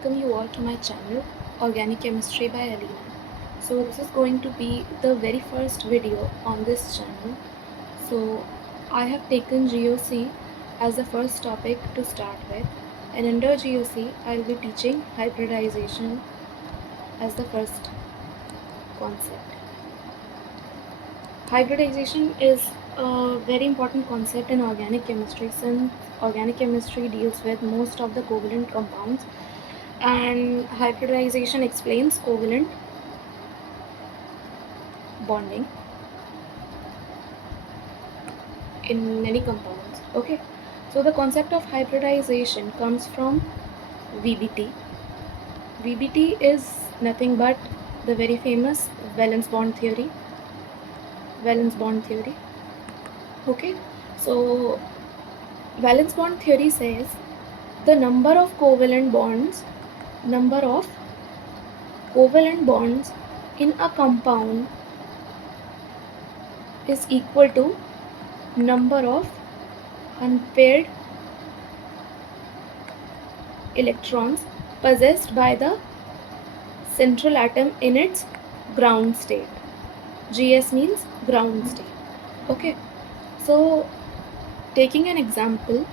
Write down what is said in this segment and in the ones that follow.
Welcome you all to my channel Organic Chemistry by Alina. So this is going to be the very first video on this channel. So I have taken GOC as the first topic to start with, and under GOC I will be teaching hybridization as the first concept. Hybridization is a very important concept in organic chemistry, since organic chemistry deals with most of the covalent compounds, and hybridization explains covalent bonding in many compounds. Okay, so the concept of hybridization comes from VBT. VBT is nothing but the very famous valence bond theory. Okay, so valence bond theory says the number of covalent bonds in a compound is equal to number of unpaired electrons possessed by the central atom in its ground state. GS means ground state. Okay, so taking an example,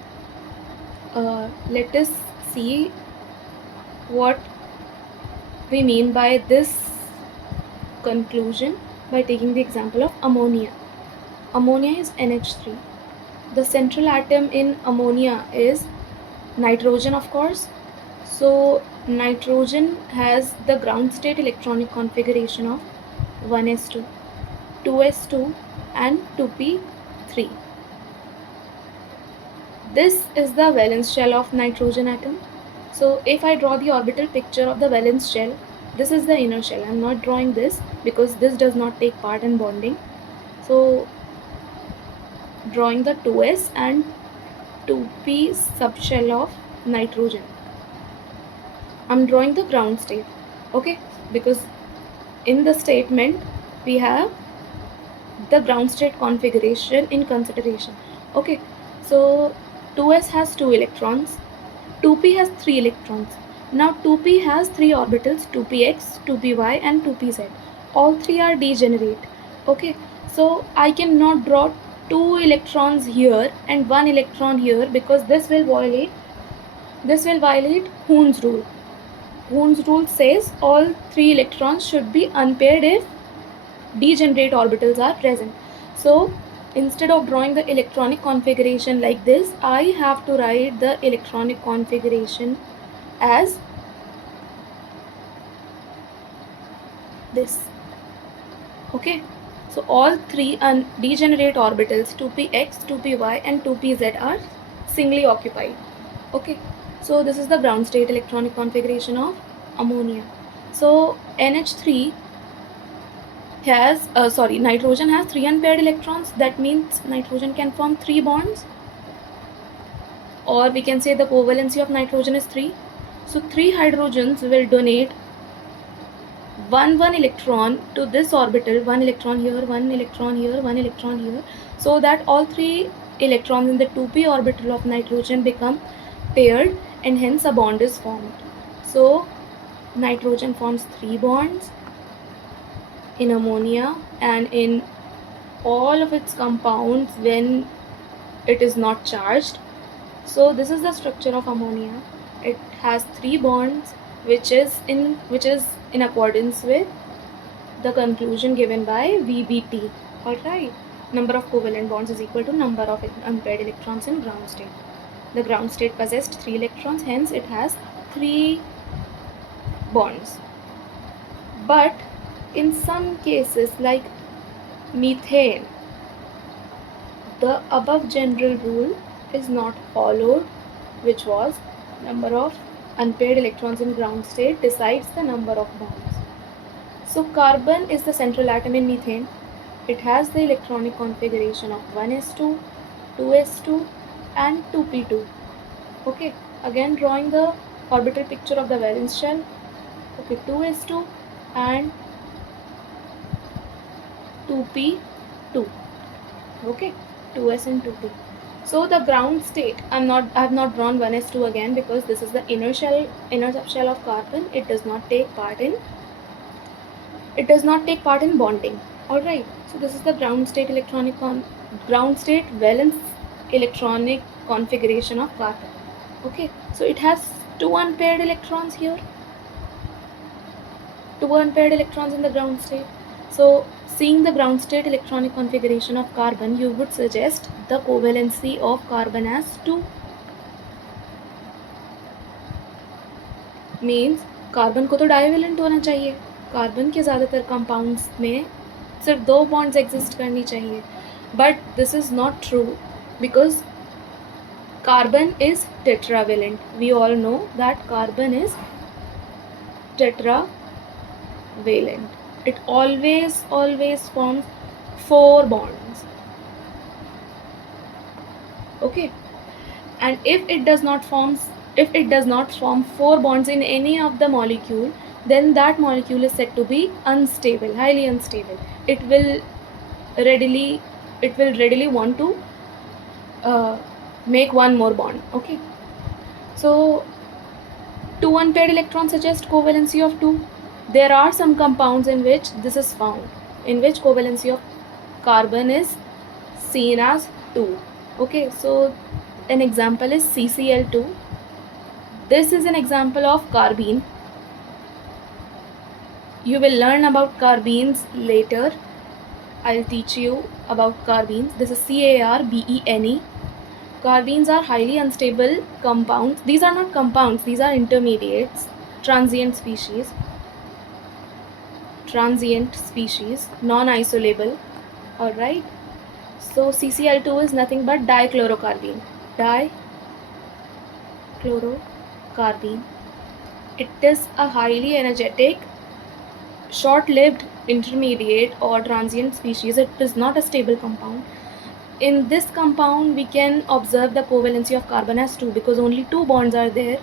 let us see what we mean by this conclusion by taking the example of ammonia. Ammonia is NH3. The central atom in ammonia is nitrogen, of course. So nitrogen has the ground state electronic configuration of 1s2, 2s2 and 2p3. This is the valence shell of nitrogen atom. So if I draw the orbital picture of the valence shell, this is the inner shell. I am not drawing this because this does not take part in bonding. So drawing the 2s and 2p subshell of nitrogen. I'm drawing the ground state, okay, because in the statement we have the ground state configuration in consideration. Okay, so 2s has 2 electrons, 2p has 3 electrons. Now 2p has 3 orbitals, 2px, 2py and 2pz. All 3 are degenerate. Okay, so I cannot draw 2 electrons here and 1 electron here because this will violate Hund's rule. Hund's rule says all 3 electrons should be unpaired if degenerate orbitals are present. So instead of drawing the electronic configuration like this, I have to write the electronic configuration as this. Okay, so all 3 degenerate orbitals 2px, 2py and 2pz are singly occupied. Okay, so this is the ground state electronic configuration of ammonia. So NH3 has nitrogen has 3 unpaired electrons. That means nitrogen can form 3 bonds, or we can say the covalency of nitrogen is 3. So 3 hydrogens will donate one electron to this orbital, 1 electron here, 1 electron here, 1 electron here, so that all 3 electrons in the 2p orbital of nitrogen become paired and hence a bond is formed. So nitrogen forms 3 bonds in ammonia and in all of its compounds when it is not charged. So this is the structure of ammonia. It has 3 bonds, which is in accordance with the conclusion given by VBT. Alright, number of covalent bonds is equal to number of unpaired electrons in ground state. The ground state possessed 3 electrons, hence it has 3 bonds. But in some cases like methane, the above general rule is not followed, which was number of unpaired electrons in ground state decides the number of bonds. So carbon is the central atom in methane. It has the electronic configuration of 1s2, 2s2 and 2p2. Okay, again drawing the orbital picture of the valence shell. Okay, 2s2 and 2p2. Okay, 2s and 2p. So the ground state, I have not drawn 1s2 again because this is the inner subshell of carbon. It does not take part in bonding. All right. So this is the ground state valence electronic configuration of carbon. Okay. So it has two unpaired electrons here. Two unpaired electrons in the ground state. So seeing the ground state electronic configuration of carbon, you would suggest the covalency of carbon as 2. Means carbon को तो divalent होना चाहिए. Carbon के ज़्यादातर compounds में सिर्फ 2 bonds exist करनी चाहिए, but this is not true because carbon is tetravalent. We all know that carbon is tetravalent. It always forms 4 bonds. Okay, and if it does not form 4 bonds in any of the molecule, then that molecule is said to be unstable, highly unstable. It will readily want to make one more bond. Okay, so 2 unpaired electrons suggest covalency of 2. There are some compounds in which this is found, in which covalency of carbon is seen as 2. Okay, so an example is CCl2. This is an example of carbene. You will learn about carbenes later. I'll teach you about carbenes. This is CARBENE. Carbenes are highly unstable compounds. These are not compounds, these are intermediates, transient species, non-isolable. Alright. So CCl2 is nothing but dichlorocarbene. It is a highly energetic, short-lived intermediate or transient species. It is not a stable compound. In this compound, we can observe the covalency of carbon as 2 because only 2 bonds are there.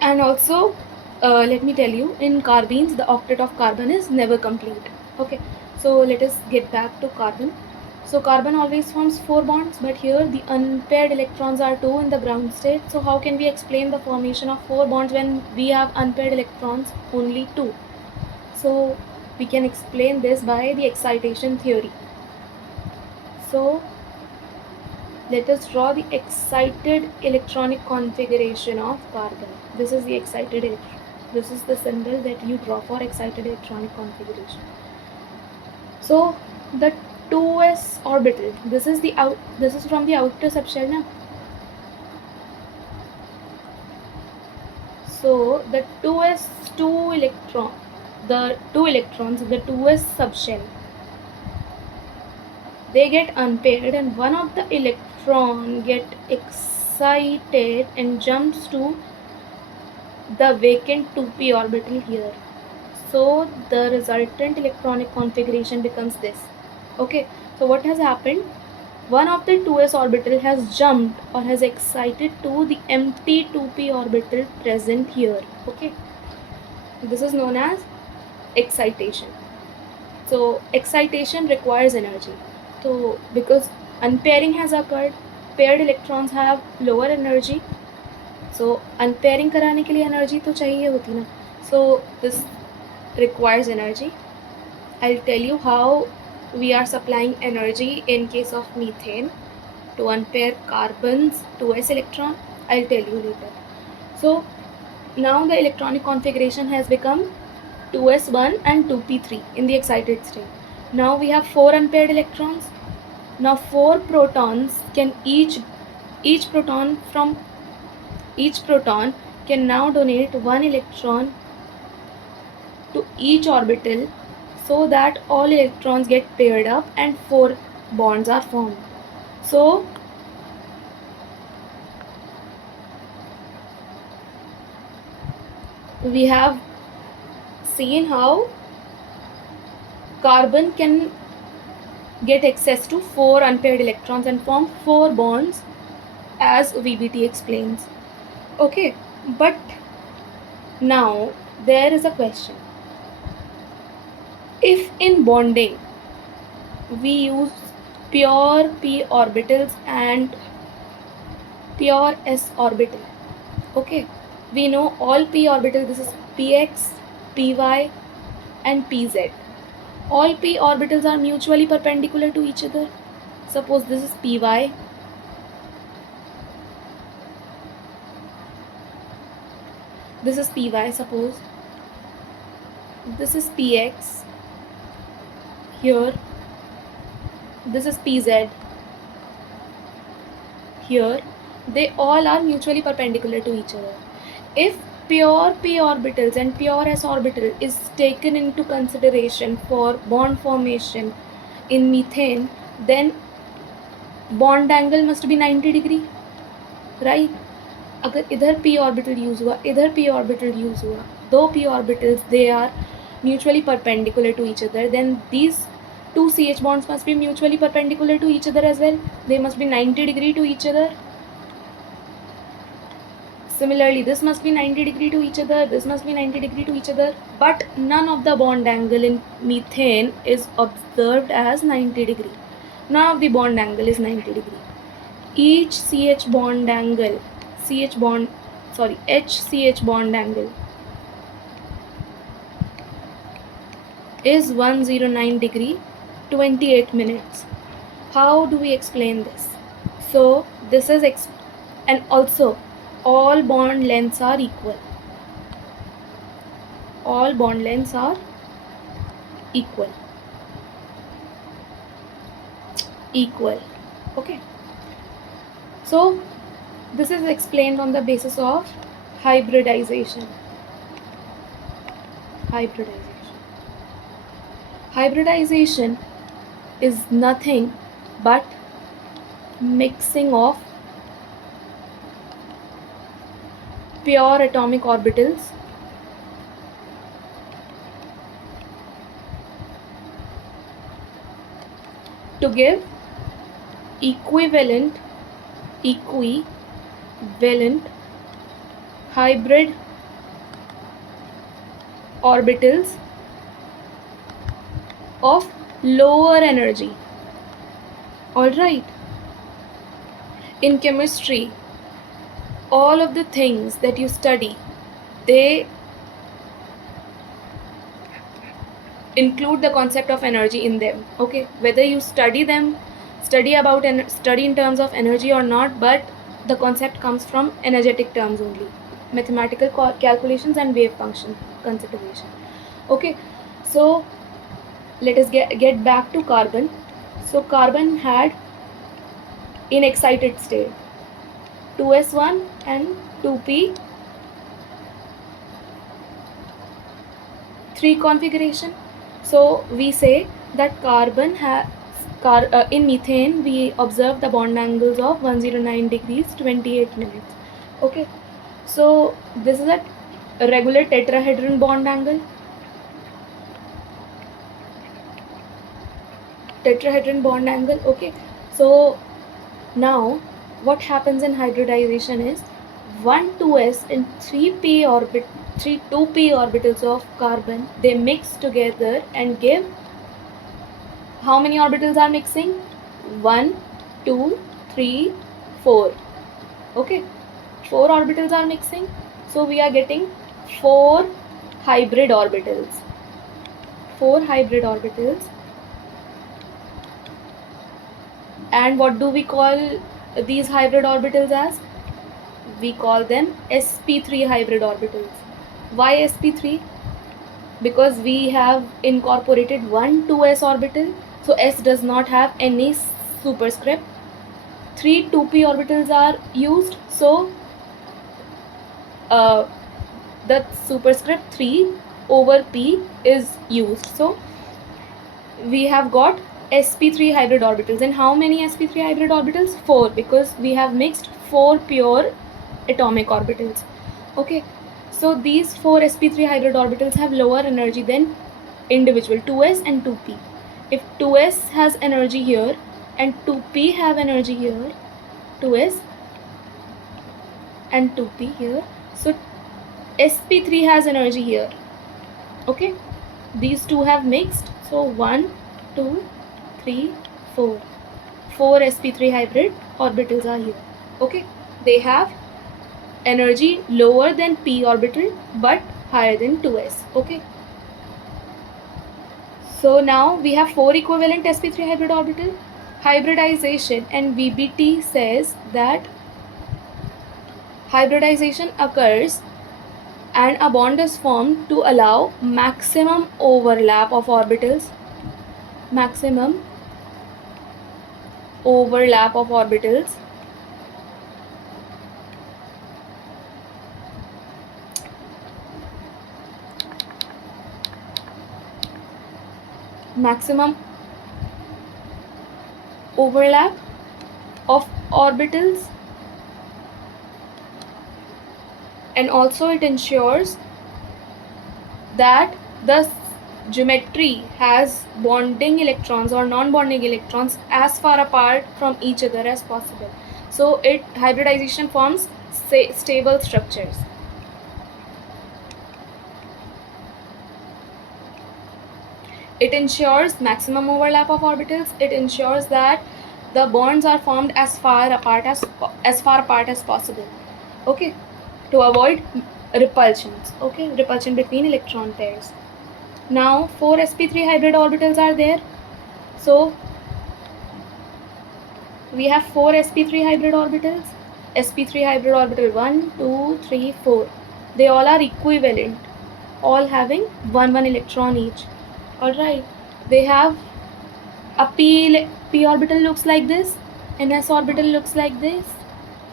And also, let me tell you, in carbenes, the octet of carbon is never complete. Okay, so let us get back to carbon. So carbon always forms 4 bonds, but here the unpaired electrons are 2 in the ground state. So how can we explain the formation of 4 bonds when we have unpaired electrons only 2? So we can explain this by the excitation theory. So let us draw the excited electronic configuration of carbon. This is the excited electron. This is the symbol that you draw for excited electronic configuration. So the 2s orbital. This is from the outer subshell now. So the 2s2 electron, the 2 electrons in the 2s subshell, they get unpaired and one of the electron get excited and jumps to the vacant 2p orbital here. So the resultant electronic configuration becomes this. Okay, so what has happened? One of the 2s orbital has jumped or has excited to the empty 2p orbital present here. Okay, this is known as excitation. So excitation requires energy. So because unpairing has occurred, paired electrons have lower energy. So unpairing कराने के लिए energy तो चाहिए होती ना. So this requires energy. I'll tell you how we are supplying energy in case of methane to unpair carbon's 2s electron. I'll tell you later. So now the electronic configuration has become 2s1 and 2p3 in the excited state. Now we have 4 unpaired electrons. Now 4 protons can each proton can now donate 1 electron to each orbital so that all electrons get paired up and 4 bonds are formed. So we have seen how carbon can get access to 4 unpaired electrons and form 4 bonds as VBT explains. Okay, but now there is a question. If in bonding we use pure p orbitals and pure s orbital. Okay, we know all p orbitals. This is px, py and pz. All p orbitals are mutually perpendicular to each other. Suppose this is py, this is py, suppose this is px, here this is pz, here. They all are mutually perpendicular to each other. If pure p orbitals and pure s orbital is taken into consideration for bond formation in methane, then bond angle must be 90 degree, right? अगर इधर p orbital use हुआ, इधर p orbital use हुआ, दो p orbitals, they are mutually perpendicular to each other, then these two CH bonds must be mutually perpendicular to each other as well. They must be 90 degree to each other. Similarly, this must be 90 degree to each other, this must be 90 degree to each other, but none of the bond angle in methane is observed as 90 degree. None of the bond angle is 90 degree. Each CH bond angle, HCH bond angle is 109 degree 28 minutes. How do we explain this? So this is and also all bond lengths are equal. All bond lengths are equal. Okay. So this is explained on the basis of hybridization. Hybridization is nothing but mixing of pure atomic orbitals to give equivalent hybrid orbitals of lower energy. Alright. In chemistry, all of the things that you study, they include the concept of energy in them. Okay, whether you study in terms of energy or not, but the concept comes from energetic terms only, mathematical calculations and wave function consideration. Okay, so let us get back to carbon. So carbon had in excited state 2s1 and 2p3 configuration. So we say that carbon has in methane we observe the bond angles of 109 degrees 28 minutes. Okay, so this is a regular tetrahedron bond angle. Okay, so now what happens in hybridization is 1 2s and 3p 2p orbitals of carbon, they mix together and give, how many orbitals are mixing? 1 2 3 4. Okay, 4 orbitals are mixing, so we are getting 4 hybrid orbitals. And what do we call these hybrid orbitals as? We call them sp3 hybrid orbitals. Why sp3? Because we have incorporated 1 2s orbital, so s does not have any superscript. 3 2p orbitals are used, so the superscript 3 over p is used. So we have got sp3 hybrid orbitals. And how many sp3 hybrid orbitals? 4, because we have mixed 4 pure atomic orbitals. Okay, so these 4 sp3 hybrid orbitals have lower energy than individual 2s and 2p. If 2s has energy here and 2p have energy here, 2s and 2p here, so sp3 has energy here. Okay, these two have mixed, so 1 2 3 4 sp3 hybrid orbitals are here. Okay, they have energy lower than p orbital but higher than 2s. Okay, so now we have 4 equivalent sp3 hybrid orbital. Hybridization, and VBT says that hybridization occurs and a bond is formed to allow maximum overlap of orbitals. Maximum overlap of orbitals. Maximum overlap of orbitals, and also it ensures that the geometry has bonding electrons or non-bonding electrons as far apart from each other as possible. So hybridization forms stable structures. It ensures maximum overlap of orbitals. It ensures that the bonds are formed as far apart as possible. Okay, to avoid repulsions. Okay, repulsion between electron pairs. Now 4 sp3 hybrid orbitals are there. So we have 4 sp3 hybrid orbitals. sp3 hybrid orbital 1, 2, 3, 4. They all are equivalent, all having 1 electron each. Alright, they have a p orbital looks like this, an s orbital looks like this.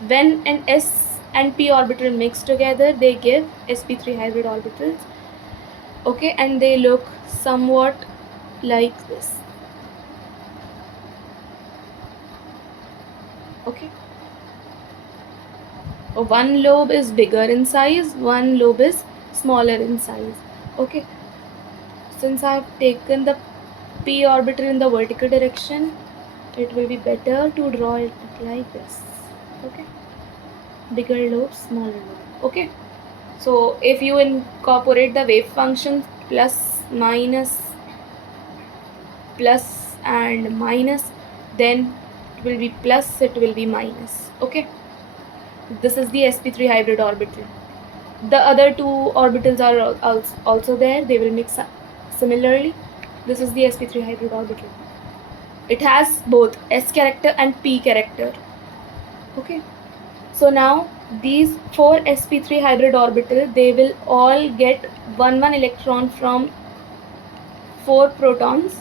When an s and p orbital mix together, they give sp3 hybrid orbitals. Okay, and they look somewhat like this. Okay, one lobe is bigger in size, one lobe is smaller in size. Okay, since I have taken the p orbital in the vertical direction, it will be better to draw it like this. Okay, bigger lobe, smaller lobe. Okay, so if you incorporate the wave function plus and minus, then it will be plus, it will be minus. Okay, this is the sp3 hybrid orbital. The other two orbitals are also there, they will mix up similarly. This is the sp3 hybrid orbital. It has both s character and p character. Okay, so now these 4 sp3 hybrid orbital, they will all get 1 electron from 4 protons.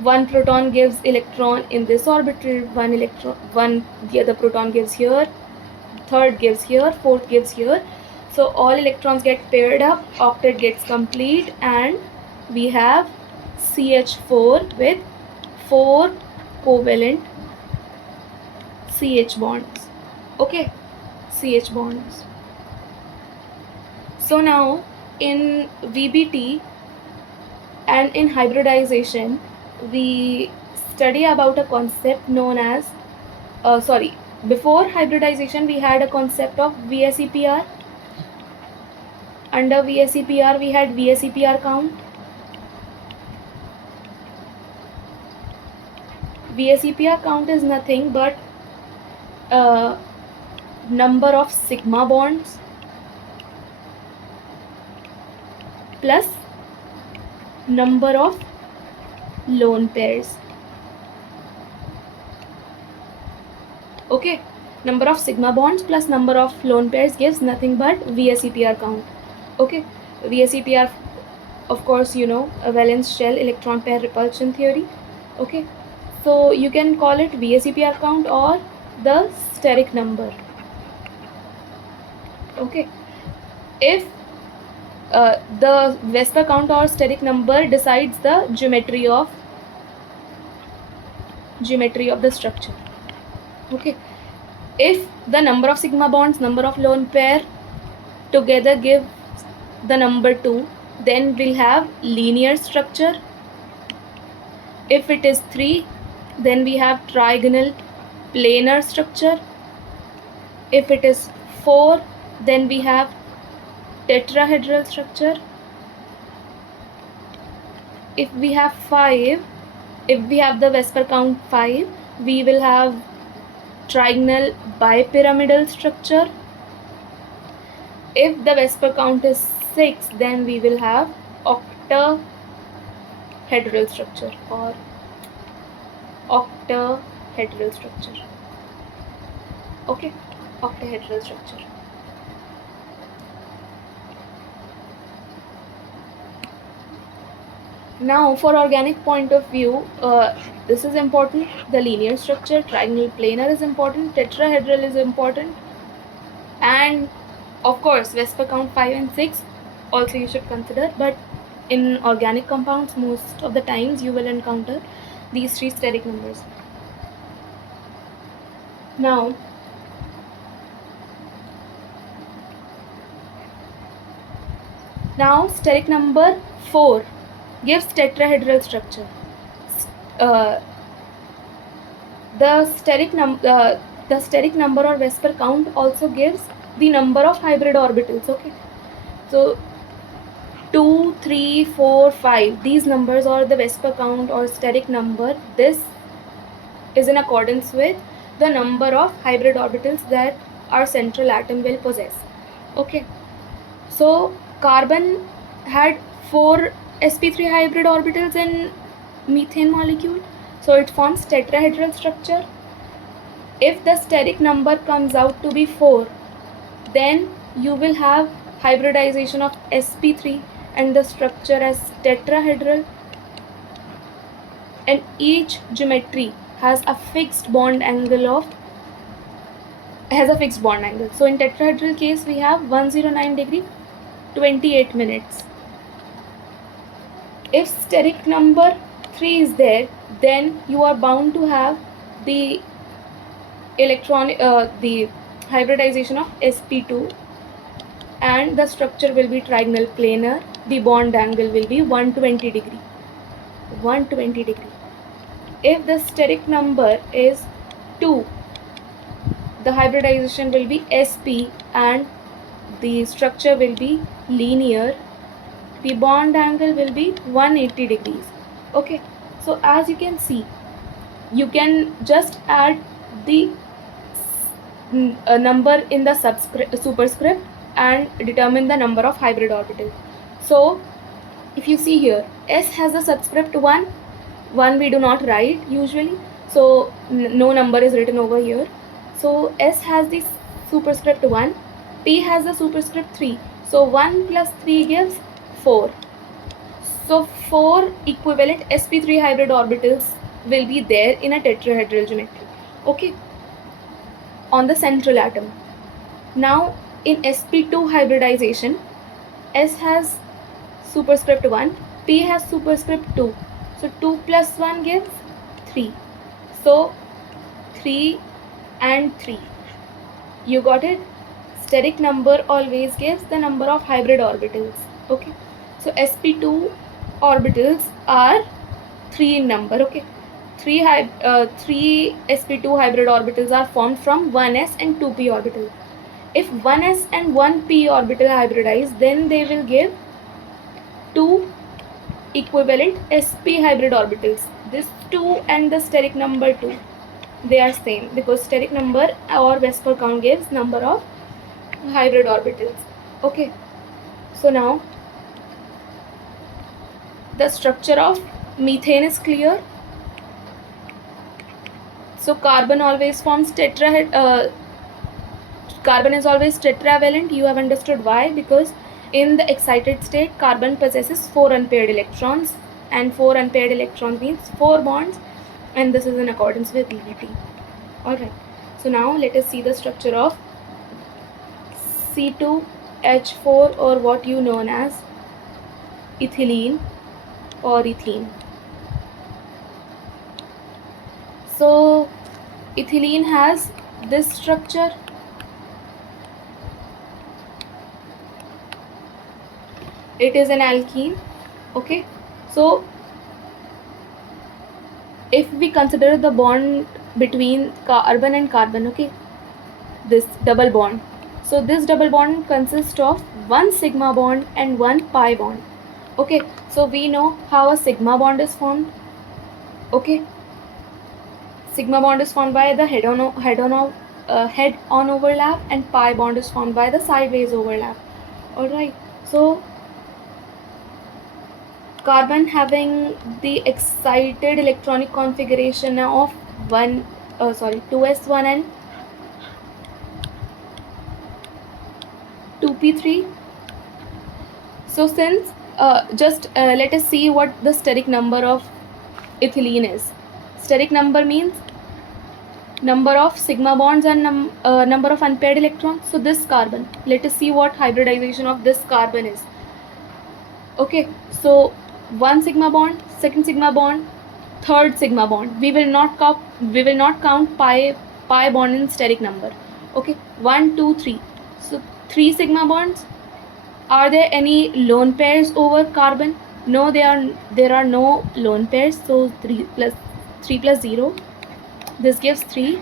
1 proton gives electron in this orbital, the other proton gives here, third gives here, fourth gives here. So all electrons get paired up, octet gets complete, and we have CH4 with 4 covalent CH bonds. Okay, CH bonds. So now in VBT and in hybridization, we study about a concept known as before hybridization we had a concept of VSEPR. Under VSEPR we had VSEPR count. VSEPR count is nothing but number of sigma bonds plus number of lone pairs. Okay, number of sigma bonds plus number of lone pairs gives nothing but VSEPR count. Okay, VSEPR, of course you know, a valence shell electron pair repulsion theory. Okay, so you can call it VSEPR count or the steric number. Okay, if the Vespers count or steric number decides the geometry of the structure. Okay, if the number of sigma bonds, number of lone pair together give the number 2, then we'll have linear structure. If it is 3, then we have trigonal planar structure. If it is 4, then we have tetrahedral structure. If we have 5, if we have the Vespers count 5, we will have trigonal bipyramidal structure. If the Vesper count is 6, then we will have octahedral structure or octahedral structure. Okay, octahedral structure. Now, for organic point of view, this is important. The linear structure, trigonal planar is important, tetrahedral is important, and of course, Vesper count 5 and 6 also you should consider. But in organic compounds, most of the times you will encounter these three steric numbers. Now, steric number 4 gives tetrahedral structure. The steric number or Vesper count also gives the number of hybrid orbitals. Okay, so 2, 3, 4, 5, these numbers are the Vesper count or steric number. This is in accordance with the number of hybrid orbitals that our central atom will possess. Okay, so carbon had 4 sp3 hybrid orbitals in methane molecule, so it forms tetrahedral structure. If the steric number comes out to be 4, then you will have hybridization of sp3 and the structure as tetrahedral, and each geometry has a fixed bond angle. So in tetrahedral case we have 109 degree 28 minutes. If steric number 3 is there, then you are bound to have the the hybridization of sp2, and the structure will be trigonal planar. The bond angle will be 120 degree. If the steric number is 2, the hybridization will be sp and the structure will be linear. The bond angle will be 180 degrees. Okay, so as you can see, you can just add the number in the superscript and determine the number of hybrid orbitals. So if you see here, S has the subscript 1 we do not write usually, so no number is written over here. So S has the superscript 1, P has the superscript 3, so 1 plus 3 gives 4. So 4 equivalent sp3 hybrid orbitals will be there in a tetrahedral geometry. Okay, on the central atom. Now in sp2 hybridization, S has superscript 1, P has superscript 2, so 2 plus 1 gives 3, so 3 and 3, you got it. Steric number always gives the number of hybrid orbitals. Okay, so sp2 orbitals are 3 in number. Okay, 3 sp2 hybrid orbitals are formed from 1s and 2p orbital. If 1s and 1p orbital hybridize, then they will give 2 equivalent sp hybrid orbitals. This 2 and the steric number 2, they are same because steric number or Vesper count gives number of hybrid orbitals. Okay, so now the structure of methane is clear. So carbon always forms carbon is always tetravalent. You have understood why? Because in the excited state, carbon possesses 4 unpaired electrons, and 4 unpaired electrons means 4 bonds, and this is in accordance with EVT. Alright, so now let us see the structure of C2H4, or what you known as ethylene or ethene. So ethylene has this structure. It is an alkene. Okay, so if we consider the bond between carbon and carbon, okay, this double bond, so this double bond consists of one sigma bond and one pi bond. Okay, so we know how a sigma bond is formed. Okay, Sigma bond is formed by the head-on overlap, and pi bond is formed by the sideways overlap. Alright, so carbon having the excited electronic configuration of 2s1 and 2p3. So since let us see what the steric number of ethylene is. Steric number means number of sigma bonds and number of unpaired electrons. So this carbon, let us see what hybridization of this carbon is. Okay, so one sigma bond, second sigma bond, third sigma bond. We will not count pi bond in steric number. Okay, 1 2 3. So 3 sigma bonds. Are there any lone pairs over carbon? No, there are no lone pairs. So 3 plus 0. This gives 3.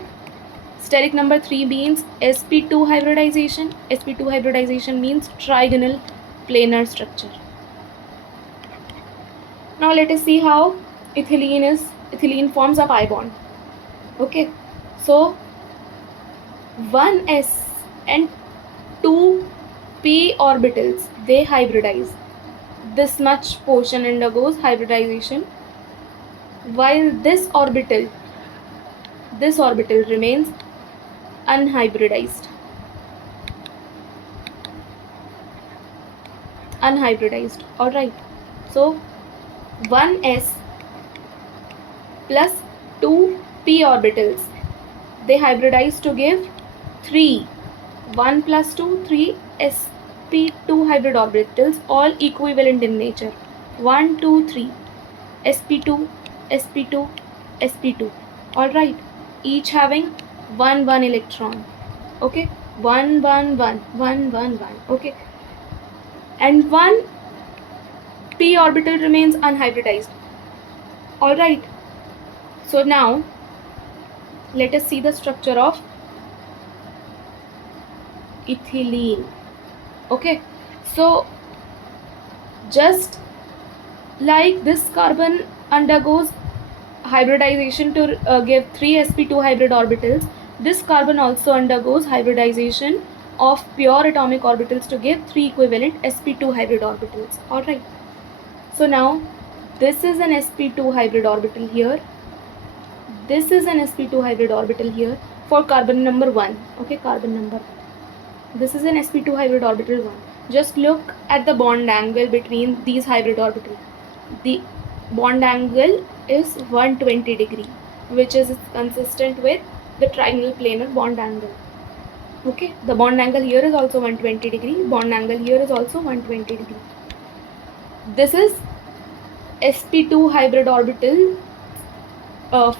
Steric number 3 means sp2 hybridization. sp2 hybridization means trigonal planar structure. Now let us see how ethylene forms a pi bond. Okay, so 1s and 2p orbitals, they hybridize. This much portion undergoes hybridization, while this orbital remains unhybridized. Alright, so 1s plus 2p orbitals, they hybridize to give 3. 1 plus 2, 3 sp2 hybrid orbitals, all equivalent in nature. 1 2 3 sp2 sp2 sp2. Alright, each having 1 1 electron. Okay, 1 1 1 1 1 1. Okay, and 1 p orbital remains unhybridized. Alright, so now let us see the structure of ethylene. Okay, so just like this carbon undergoes hybridization to give 3 sp2 hybrid orbitals, this carbon also undergoes hybridization of pure atomic orbitals to give 3 equivalent sp2 hybrid orbitals. Alright, so now this is an sp2 hybrid orbital here, this is an sp2 hybrid orbital here for carbon number 1. Okay, carbon number 1. This is an sp2 hybrid orbital 1. Just look at the bond angle between these hybrid orbitals. The bond angle is 120 degree, which is consistent with the trigonal planar bond angle. Okay, the bond angle here is also 120 degree, bond angle here is also 120 degree. This is sp2 hybrid orbital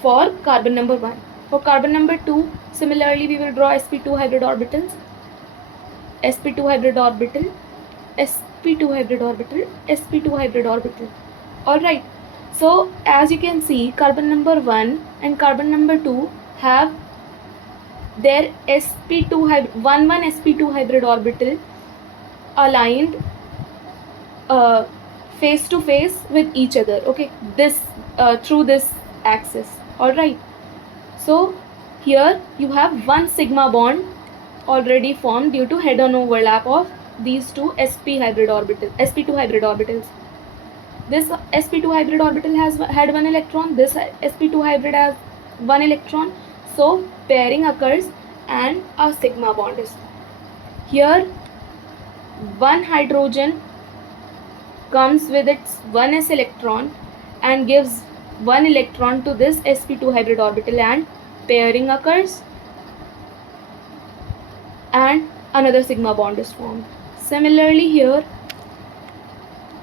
for carbon number 1. For carbon number 2, similarly we will draw sp2 hybrid orbitals, sp2 hybrid orbital, sp2 hybrid orbital, sp2 hybrid orbital. Alright, so as you can see, carbon number 1 and carbon number 2 have their sp2 1 sp2 hybrid orbital aligned face to face with each other. Okay, this through this axis. Alright, so here you have one sigma bond already formed due to head-on overlap of these two sp2 hybrid orbitals. This sp2 hybrid orbital had 1 electron, this sp2 hybrid has 1 electron, so pairing occurs and a sigma bond is formed. Here one hydrogen comes with its 1s electron and gives 1 electron to this sp2 hybrid orbital, and pairing occurs and another sigma bond is formed. Similarly here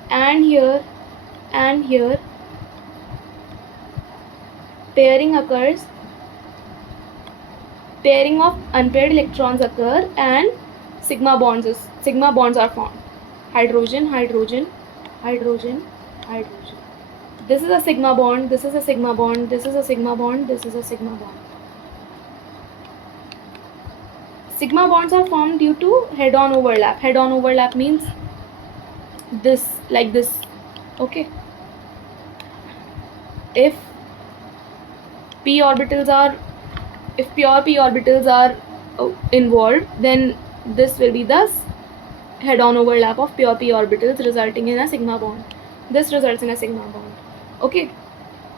and here and here, pairing occurs, pairing of unpaired electrons occur and sigma bonds are formed. Hydrogen, hydrogen, hydrogen, hydrogen. This is a sigma bond, this is a sigma bond, this is a sigma bond, this is a sigma bond. Sigma bonds are formed due to head-on overlap. Head-on overlap means this, like this. Okay, if p orbitals are, if pure p orbitals are involved, then this will be the head-on overlap of pure p orbitals, resulting in a sigma bond. This results in a sigma bond. Okay,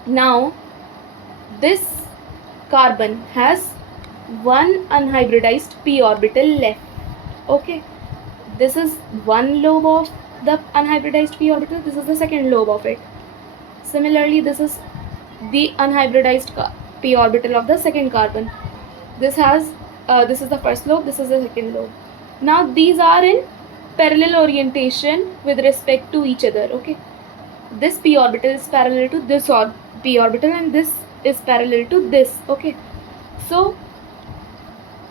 now this carbon has one unhybridized p orbital left. Okay, this is one lobe of the unhybridized p orbital, this is the second lobe of it. Similarly, this is the unhybridized p orbital of the second carbon. This has this is the first lobe, this is the second lobe. Now these are in parallel orientation with respect to each other. Okay, this p orbital is parallel to this p orbital, and this is parallel to this. Okay, so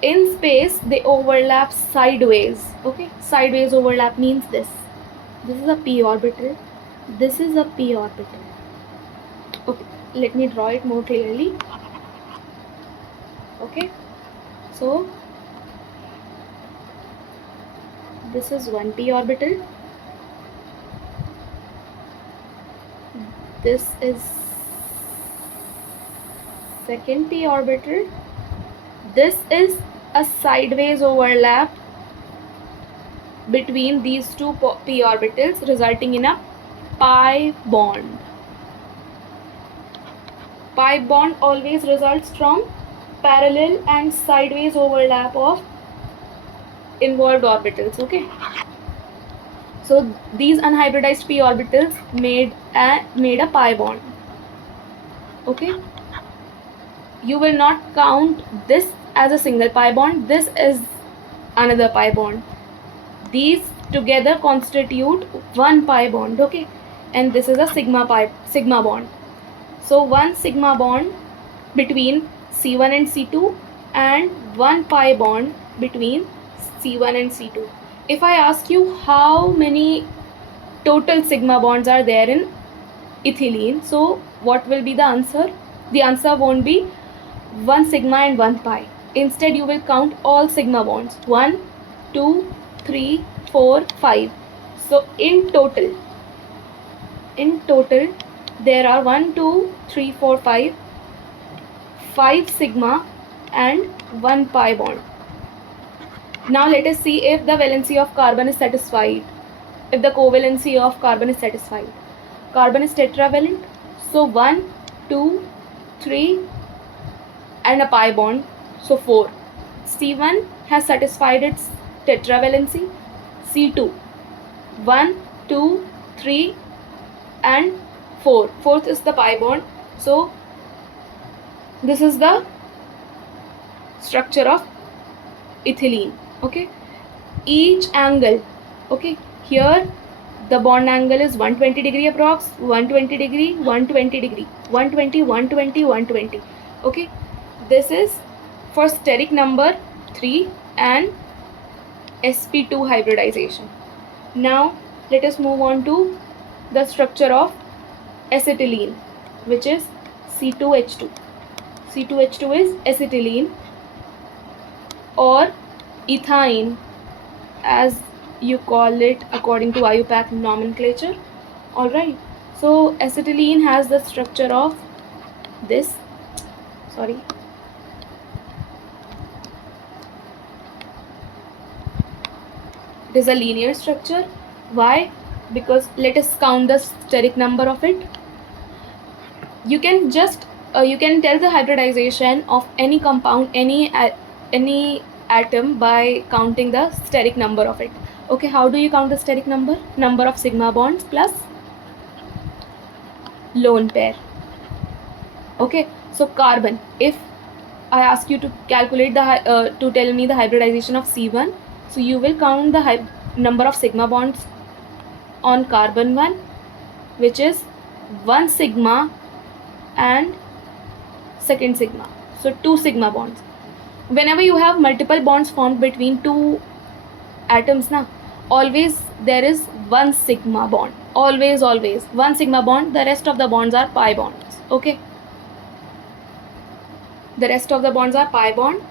in space they overlap sideways. Okay, sideways overlap means this is a p orbital, this is a p orbital. Okay, let me draw it more clearly. Okay, so this is one p orbital, this is second p orbital, this is a sideways overlap between these two p orbitals, resulting in a pi bond. Pi bond always results from parallel and sideways overlap of involved orbitals. Okay, so these unhybridized p orbitals made a pi bond. Okay, you will not count this as a single pi bond, this is another pi bond. These together constitute one pi bond. Okay, and this is a sigma bond. So one sigma bond between C1 and C2 and one pi bond between C1 and C2. If I ask you how many total sigma bonds are there in ethylene, so what will be the answer? The answer won't be one sigma and one pi. Instead, you will count all sigma bonds. 1, 2, 3, 4, 5. So in total there are 1, 2, 3, 4, 5 sigma and 1 pi bond. Now let us see if the valency of carbon is satisfied, if the covalency of carbon is satisfied. Carbon is tetravalent, so 1, 2, 3 and a pi bond, so 4. C1 has satisfied its tetravalency. C2, 1, 2, 3 and 4. Fourth is the pi bond. So this is the structure of ethylene. Okay, each angle, okay, here the bond angle is 120 degree approx, 120 degree, 120 degree, 120, 120, 120. Okay, this is for steric number 3 and sp2 hybridization. Now let us move on to the structure of acetylene, which is C2H2. C2H2 is acetylene or ethyne, as you call it according to IUPAC nomenclature. Alright, so acetylene has the structure of this, sorry, it is a linear structure. Why? Because let us count the steric number of it. You can just you can tell the hybridization of any compound, any atom by counting the steric number of it. Okay, how do you count the steric number? Number of sigma bonds plus lone pair. Okay, so carbon, if I ask you to calculate the to tell me the hybridization of C1, so you will count the number of sigma bonds on carbon 1, which is 1 sigma and second sigma, so 2 sigma bonds. Whenever you have multiple bonds formed between two atoms, na, always there is 1 sigma bond, always 1 sigma bond, the rest of the bonds are pi bonds. Okay, the rest of the bonds are pi bond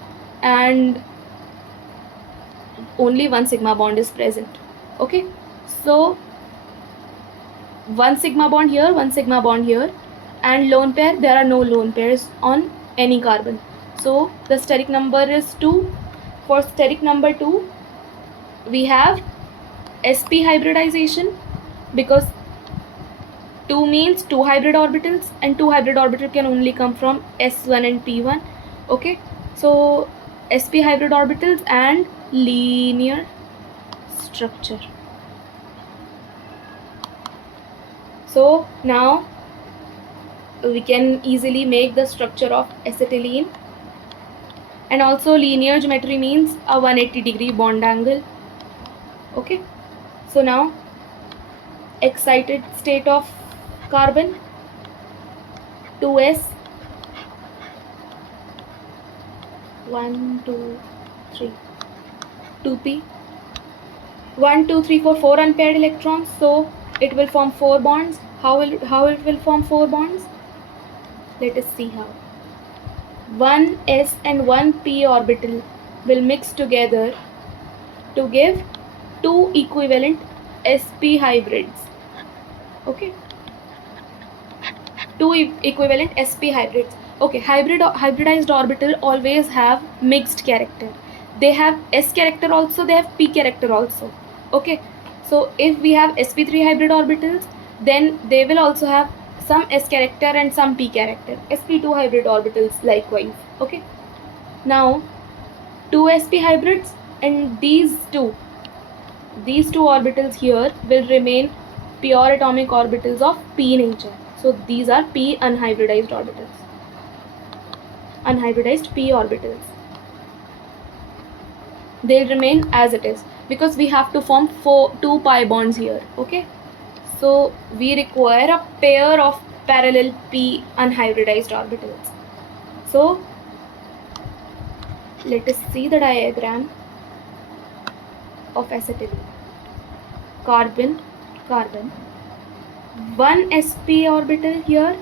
and only 1 sigma bond is present. Okay, so 1 sigma bond here, 1 sigma bond here, and lone pair, there are no lone pairs on any carbon. So the steric number is 2. For steric number 2, we have sp hybridization, because 2 means 2 hybrid orbitals, and 2 hybrid orbital can only come from s1 and p1. Okay, so sp hybrid orbitals and linear structure. So now we can easily make the structure of acetylene. And also linear geometry means a 180-degree bond angle. Okay, so now excited state of carbon, 2s, 1 2 3, 2p, 1 2 3 4, 4 unpaired electrons, so it will form 4 bonds. How it will form 4 bonds? Let us see how. 1s and 1p orbital will mix together to give 2 equivalent sp hybrids. Okay, 2 equivalent sp hybrids. Okay, hybridized orbital always have mixed character. They have s character also, they have p character also. Okay, so if we have sp3 hybrid orbitals, then they will also have some s character and some p character. sp2 hybrid orbitals likewise. Okay, now 2 sp hybrids, and these two orbitals here will remain pure atomic orbitals of p nature. So these are p unhybridized orbitals, unhybridized p orbitals. They'll remain as it is, because we have to form 2 pi bonds here. Okay, so we require a pair of parallel p unhybridized orbitals. So let us see the diagram of acetylene. Carbon, 1 sp orbital here,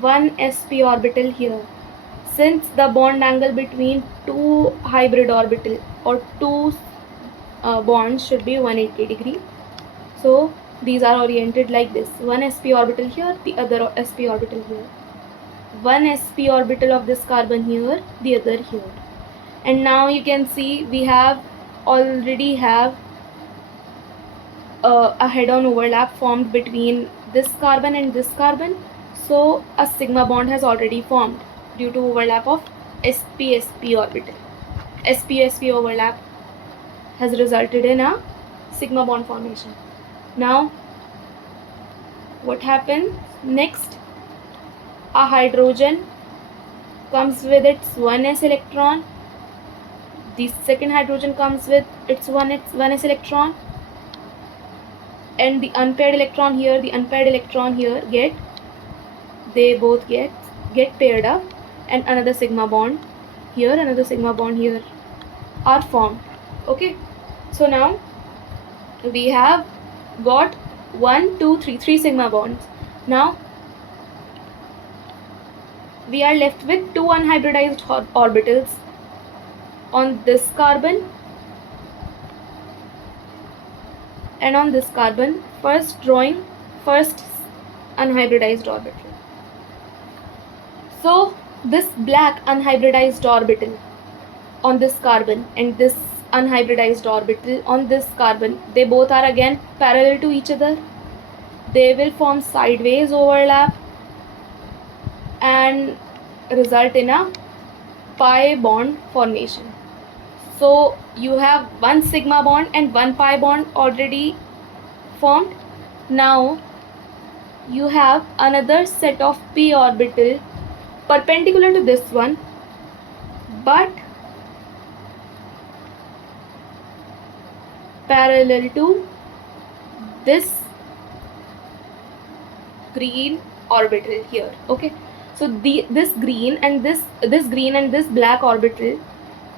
1 sp orbital here. Since the bond angle between 2 hybrid orbital or 2 bonds should be 180-degree, so these are oriented like this. 1 sp orbital here, the other sp orbital here. 1 sp orbital of this carbon here, the other here. And now you can see we already have a head-on overlap formed between this carbon and this carbon. So a sigma bond has already formed due to overlap of sp-sp orbital. sp-sp overlap has resulted in a sigma bond formation. Now what happens next? A hydrogen comes with its 1s electron. The second hydrogen comes with its 1s electron, and the unpaired electron here, the unpaired electron here they both get paired up, and another sigma bond here, another sigma bond here are formed. Okay, so now we have got 1 2 3 sigma bonds. Now we are left with 2 unhybridized orbitals on this carbon and on this carbon. First drawing first unhybridized orbital. So this black unhybridized orbital on this carbon and this unhybridized orbital on this carbon, they both are again parallel to each other. They will form sideways overlap and result in a pi bond formation. So you have one sigma bond and one pi bond already formed. Now you have another set of p orbital perpendicular to this one, but parallel to this green orbital here. Okay, so this green and this black orbital,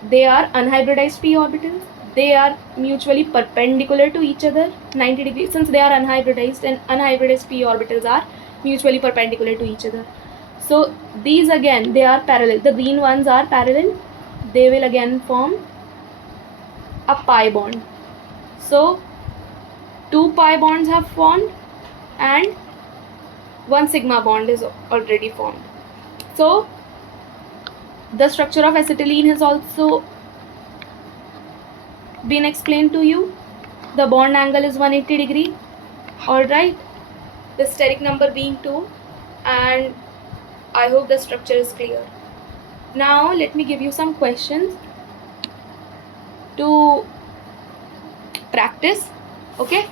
they are unhybridized p orbitals. They are mutually perpendicular to each other 90 degrees. Since they are unhybridized, and unhybridized p orbitals are mutually perpendicular to each other, so these again, they are parallel. The green ones are parallel. They will again form a pi bond. So 2 pi bonds have formed and 1 sigma bond is already formed. So the structure of acetylene has also been explained to you. The bond angle is 180 degree. Alright, the steric number being 2, and I hope the structure is clear. Now let me give you some questions to practice. Okay,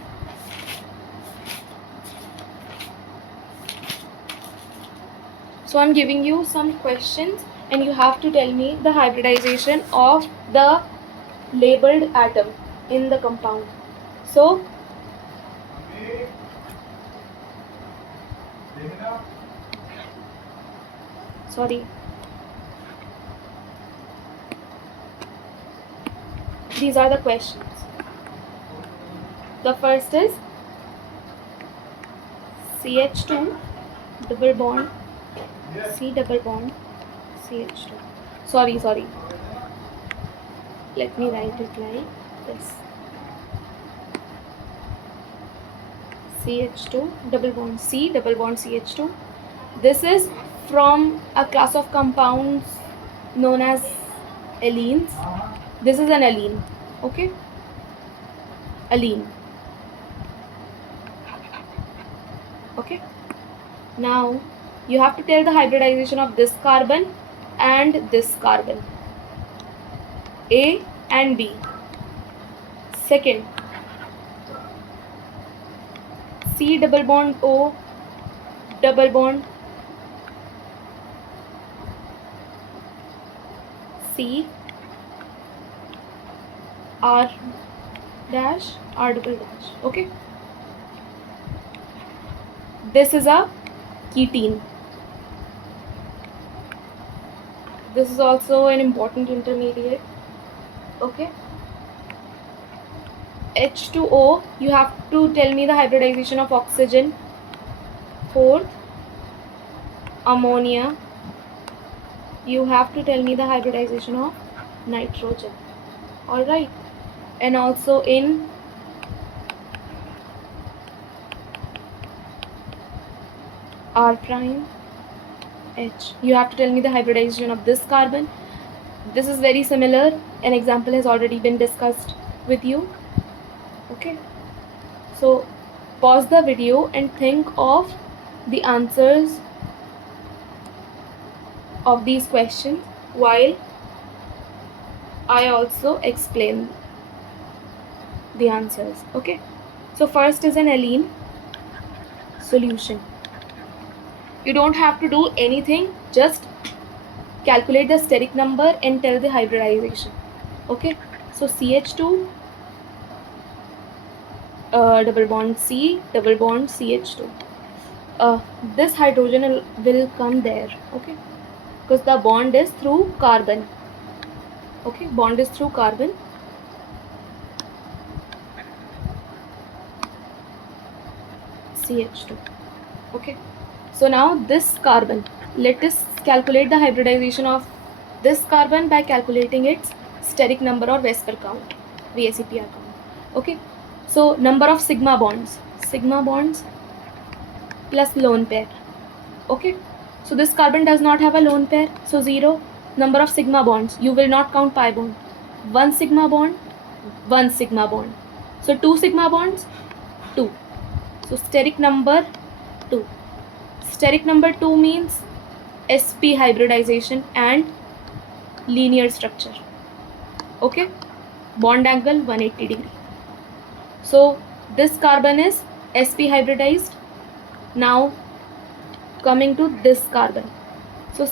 so I'm giving you some questions and you have to tell me the hybridization of the labeled atom in the compound. So sorry, these are the questions. The first is CH2 double bond C double bond CH2. Sorry. Let me write it like this. CH2 double bond C double bond CH2. This is from a class of compounds known as allenes. This is an allene. Okay, allene. Okay, now you have to tell the hybridization of this carbon and this carbon, A and B. Second, C double bond O double bond C R dash R double dash. Okay, this is a ketene. This is also an important intermediate. Okay, H2O, you have to tell me the hybridization of oxygen. Fourth, ammonia, you have to tell me the hybridization of nitrogen. Alright, and also in R prime H, you have to tell me the hybridization of this carbon. This is very similar. An example has already been discussed with you. Okay, so pause the video and think of the answers of these questions while I also explain the answers. Okay, so first is an allene solution. You don't have to do anything, just calculate the steric number and tell the hybridization. Okay, so CH2 double bond C double bond CH2. This hydrogen will come there. Okay, because the bond is through carbon. Okay, bond is through carbon. CH2. Okay, so now this carbon, let us calculate the hybridization of this carbon by calculating its steric number or Vesper count, VSEPR count. Okay, so number of sigma bonds plus lone pair. Okay, so this carbon does not have a lone pair, so 0. Number of sigma bonds, you will not count pi bond. 1 sigma bond, 1 sigma bond. So 2 sigma bonds, 2. So steric number 2. Steric number 2 means sp hybridization and linear structure. Okay, bond angle 180 degree. So this carbon is sp hybridized. Now coming to this carbon, so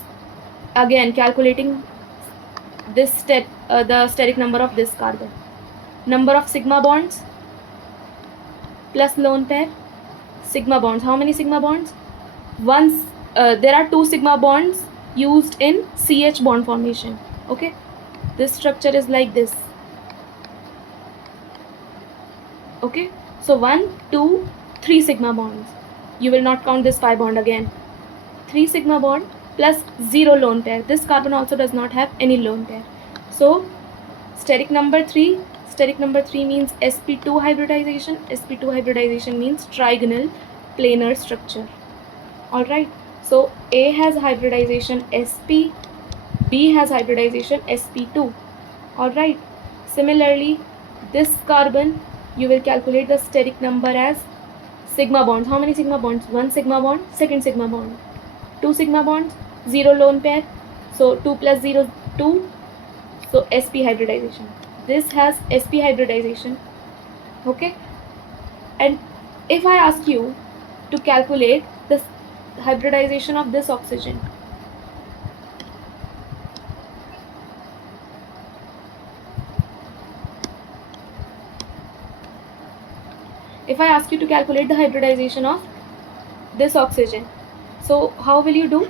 again calculating this step, the steric number of this carbon, number of sigma bonds plus lone pair. Sigma bonds, how many sigma bonds? Once there are 2 sigma bonds used in CH bond formation. Okay, this structure is like this. Okay, so 1 2 3 sigma bonds, you will not count this pi bond again. 3 sigma bond plus 0 lone pair. This carbon also does not have any lone pair. So steric number 3 means sp2 hybridization. sp2 hybridization means trigonal planar structure. Alright, So A has hybridization sp, B has hybridization sp2. Alright. Similarly, this carbon, you will calculate the steric number as sigma bonds. How many sigma bonds? One sigma bond, second sigma bond. Two sigma bonds, zero lone pair. So 2 plus 0, 2. So sp hybridization. This has sp hybridization. Okay. And if I ask you to calculate the hybridization of this oxygen, if I ask you to calculate the hybridization of this oxygen, so how will you do?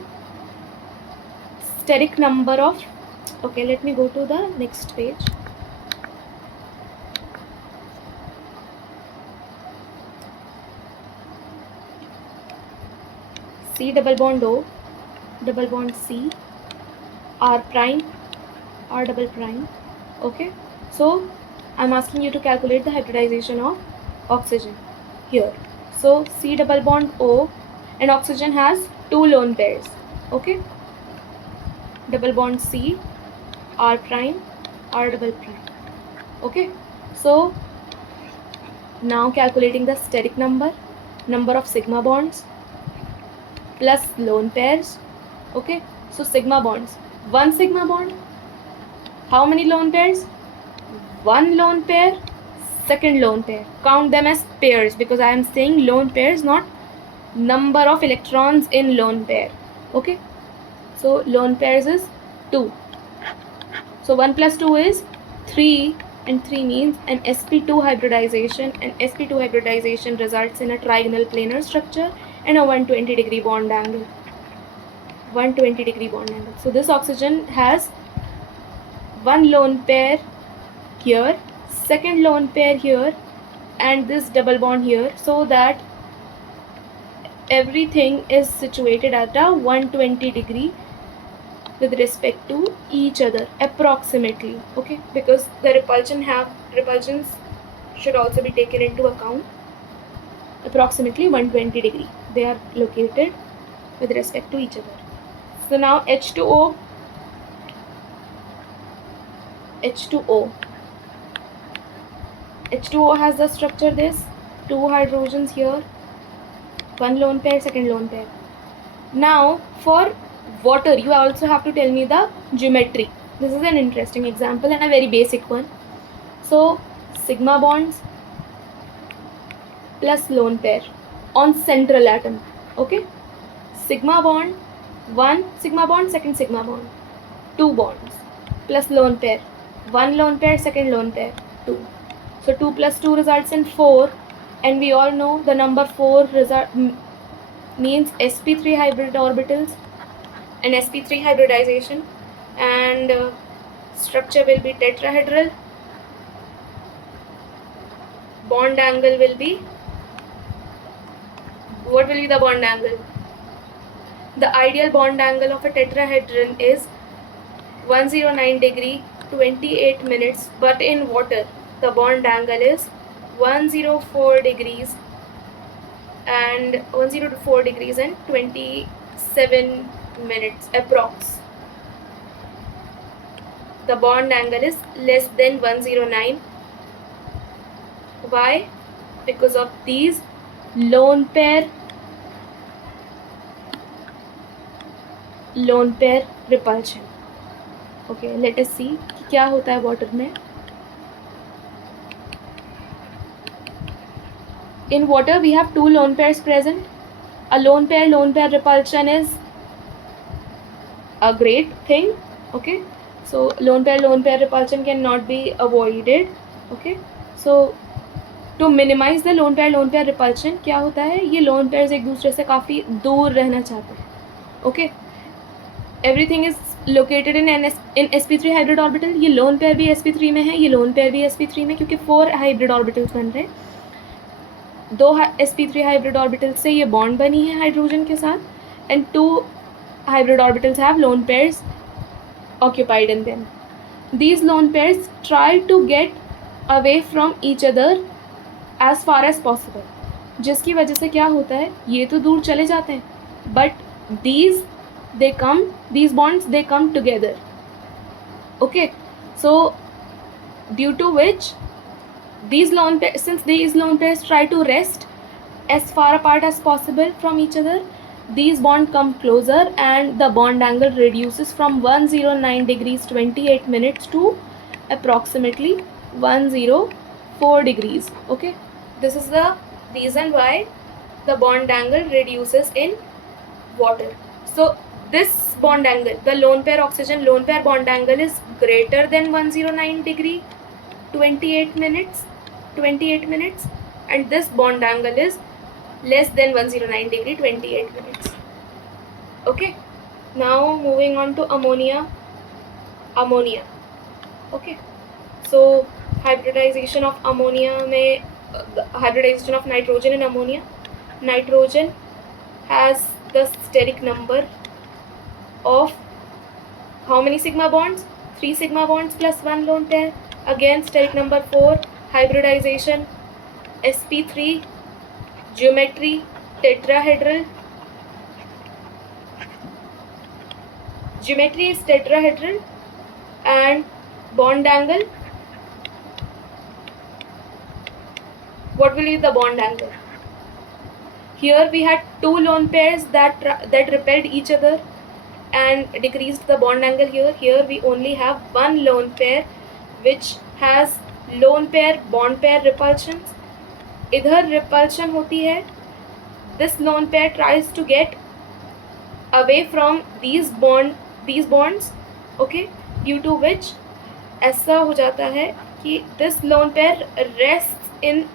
Steric number of, okay, let me go to the next page. C double bond O, double bond C, R prime, R double prime. Okay, so I'm asking you to calculate the hybridization of oxygen here. So C double bond O, and oxygen has two lone pairs. Okay, double bond C, R prime, R double prime. Okay, so now calculating the steric number of sigma bonds plus lone pairs. Okay, so sigma bonds, one sigma bond, how many lone pairs? One lone pair, second lone pair. Count them as pairs because I am saying lone pairs, not number of electrons in lone pair. Okay, so lone pairs is 2. So 1 plus 2 is 3, and 3 means an sp2 hybridization, and sp2 hybridization results in a trigonal planar structure and a 120 degree bond angle. 120 degree bond angle. So this oxygen has one lone pair here, second lone pair here, and this double bond here, so that everything is situated at a 120 degree with respect to each other approximately. Okay, because the repulsions should also be taken into account. Approximately 120 degree they are located with respect to each other. So now H2O has the structure this, two hydrogens here, one lone pair, second lone pair. Now for water, you also have to tell me the geometry. This is an interesting example and a very basic one. So sigma bonds plus lone pair on central atom. Okay, sigma bond, one sigma bond, second sigma bond, two bonds, plus lone pair, one lone pair, second lone pair, 2. So 2 plus 2 results in 4, and we all know the number 4 means sp3 hybrid orbitals and sp3 hybridization, and structure will be tetrahedral. Bond angle will be, what will be the bond angle? The ideal bond angle of a tetrahedron is 109 degree 28 minutes, but in water the bond angle is 104 degrees and 27 minutes approx. The bond angle is less than 109. Why? Because of these lone pair repulsion. Okay, let us see क्या होता है water में. In water we have two lone pairs present. A lone pair repulsion is a great thing. Okay, so lone pair repulsion cannot be avoided. Okay, so to minimize the lone pair repulsion, क्या होता है, ये lone pairs एक दूसरे से काफ़ी दूर रहना चाहते हैं. Okay, everything is located in sp3 hybrid orbital. ये लोन पेयर भी sp3 में है, ये लोन पेयर भी sp3 में, क्योंकि 4 हाइब्रिड ऑर्बिटल्स बन रहे हैं. 2 sp3 हाइब्रिड ऑर्बिटल्स से ये बॉन्ड बनी है हाइड्रोजन के साथ, and 2 hybrid orbitals have lone pairs occupied in them. These lone pairs try to get away from each other as far as possible, जिसकी वजह से क्या होता है, ये तो दूर चले जाते हैं, but these bonds they come together. Okay, so due to which since these lone pairs try to rest as far apart as possible from each other, these bonds come closer and the bond angle reduces from 109 degrees 28 minutes to approximately 104 degrees. Okay, this is the reason why the bond angle reduces in water. So this bond angle, the lone pair oxygen lone pair bond angle, is greater than 109 degree 28 minutes, and this bond angle is less than 109 degree 28 minutes. Okay, now moving on to ammonia. Okay, so hybridization of hybridization of nitrogen and ammonia. Nitrogen has the steric number of how many sigma bonds? 3 sigma bonds plus 1 lone pair. Again, steric number 4, hybridization, sp3, geometry, tetrahedral. Geometry is tetrahedral, and bond angle. What will be the bond angle? Here we had 2 lone pairs that repelled each other and decreased the bond angle here. Here we only have 1 lone pair which has lone pair bond pair repulsions. इधर repulsion होती है. This lone pair tries to get away from these bonds. Okay, due to which ऐसा हो जाता है कि this lone pair rests in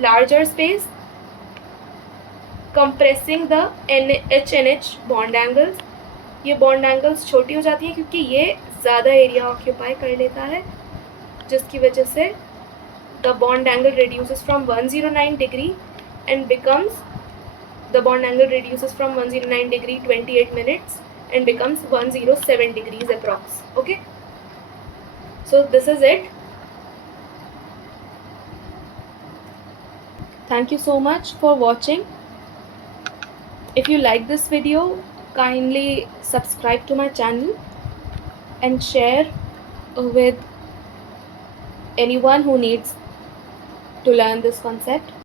larger space, compressing the HNH bond angles. ये bond angles छोटी हो जाती हैं क्योंकि ये ज़्यादा एरिया ऑक्यूपाई कर लेता है, जिसकी वजह से the bond angle reduces from 109 degree and becomes the bond angle reduces from 109 degree 28 minutes and becomes 107 degrees approx. Okay, so this is it. Thank you so much for watching. If you like this video, kindly subscribe to my channel and share with anyone who needs to learn this concept.